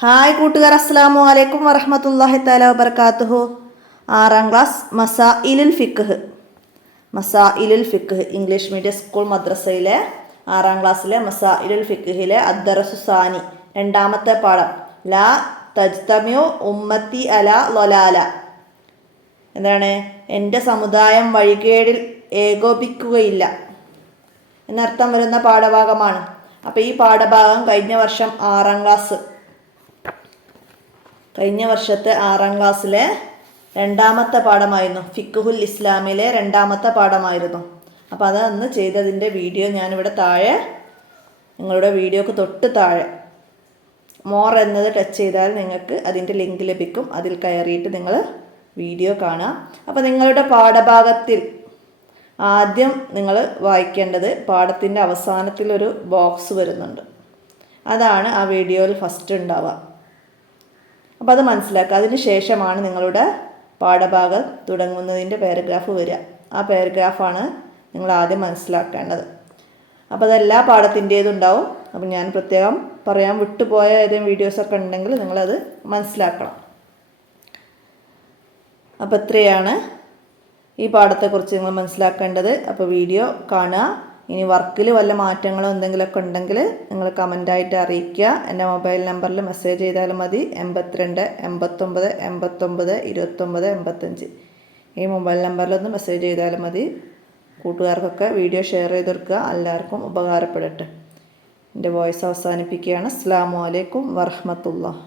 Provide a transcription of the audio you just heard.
Hi കൂട്ടുകാർ, അസ്സലാമു അലൈക്കും വറഹ്മത്തുള്ളാഹി തആല വബറകാതുഹു. 6ാം ക്ലാസ് മസാഇലുൽ ഫിഖ് ഇംഗ്ലീഷ് മീഡിയം സ്കൂൾ മദ്രസയിലെ 6ാം ക്ലാസ്സിലെ മസാഇലുൽ ഫിഖിലെ അദ്ദറസു സാനി രണ്ടാമത്തെ പാഠം ലാ തജ്തമിഉ ഉമ്മത്തി അല ലൊലാല. എന്താണ്? എൻ്റെ സമുദായം വഴികേടിൽ ഏകോപിക്കുകയില്ല എന്നർത്ഥം വരുന്ന പാഠഭാഗമാണ്. അപ്പോൾ ഈ പാഠഭാഗം കഴിഞ്ഞ വർഷത്തെ 6ാം ക്ലാസ്സിലെ രണ്ടാമത്തെ പാഠമായിരുന്നു. ഫിഖ്ഹുൽ ഇസ്ലാമിലെ രണ്ടാമത്തെ പാഠമായിരുന്നു. അപ്പോൾ അത് അന്ന് ചെയ്തതിൻ്റെ വീഡിയോ ഞാനിവിടെ താഴെ, നിങ്ങളുടെ വീഡിയോക്ക് തൊട്ട് താഴെ മോർ എന്നത് ടച്ച് ചെയ്താൽ നിങ്ങൾക്ക് അതിൻ്റെ ലിങ്ക് ലഭിക്കും. അതിൽ കയറിയിട്ട് നിങ്ങൾ വീഡിയോ കാണാം. അപ്പോൾ നിങ്ങളുടെ പാഠഭാഗത്തിൽ ആദ്യം നിങ്ങൾ വായിക്കേണ്ടത് പാഠത്തിൻ്റെ അവസാനത്തിലൊരു ബോക്സ് വരുന്നുണ്ട്. അതാണ് ആ വീഡിയോയിൽ ഫസ്റ്റ് ഉണ്ടാവുക. അപ്പോൾ അത് മനസ്സിലാക്കുക. അതിന് ശേഷമാണ് നിങ്ങളുടെ പാഠഭാഗം തുടങ്ങുന്നതിൻ്റെ പാരഗ്രാഫ് വരിക. ആ പാരഗ്രാഫാണ് നിങ്ങൾ ആദ്യം മനസ്സിലാക്കേണ്ടത്. അപ്പോൾ അതെല്ലാ പാഠത്തിൻ്റേതും ഉണ്ടാവും. അപ്പോൾ ഞാൻ പ്രത്യേകം പറയാൻ വിട്ടുപോയ ഏതെങ്കിലും വീഡിയോസൊക്കെ ഉണ്ടെങ്കിൽ നിങ്ങളത് മനസ്സിലാക്കണം. അപ്പോൾ ഇത്രയാണ് ഈ പാഠത്തെക്കുറിച്ച് നിങ്ങൾ മനസ്സിലാക്കേണ്ടത്. അപ്പോൾ വീഡിയോ കാണുക. ഇനി വർക്കിൽ വല്ല മാറ്റങ്ങളോ എന്തെങ്കിലുമൊക്കെ ഉണ്ടെങ്കിൽ നിങ്ങൾ കമൻ്റായിട്ട് അറിയിക്കുക. എൻ്റെ മൊബൈൽ നമ്പറിൽ മെസ്സേജ് ചെയ്താലും മതി. 82 89 89 29 85 ഈ മൊബൈൽ നമ്പറിലൊന്ന് മെസ്സേജ് ചെയ്താലും മതി. കൂട്ടുകാർക്കൊക്കെ വീഡിയോ ഷെയർ ചെയ്ത് കൊടുക്കുക. എല്ലാവർക്കും ഉപകാരപ്പെടട്ടെ. എൻ്റെ വോയിസ് അവസാനിപ്പിക്കുകയാണ്. അസ്സലാമു അലൈക്കും വറഹ്മത്തുള്ളാഹി.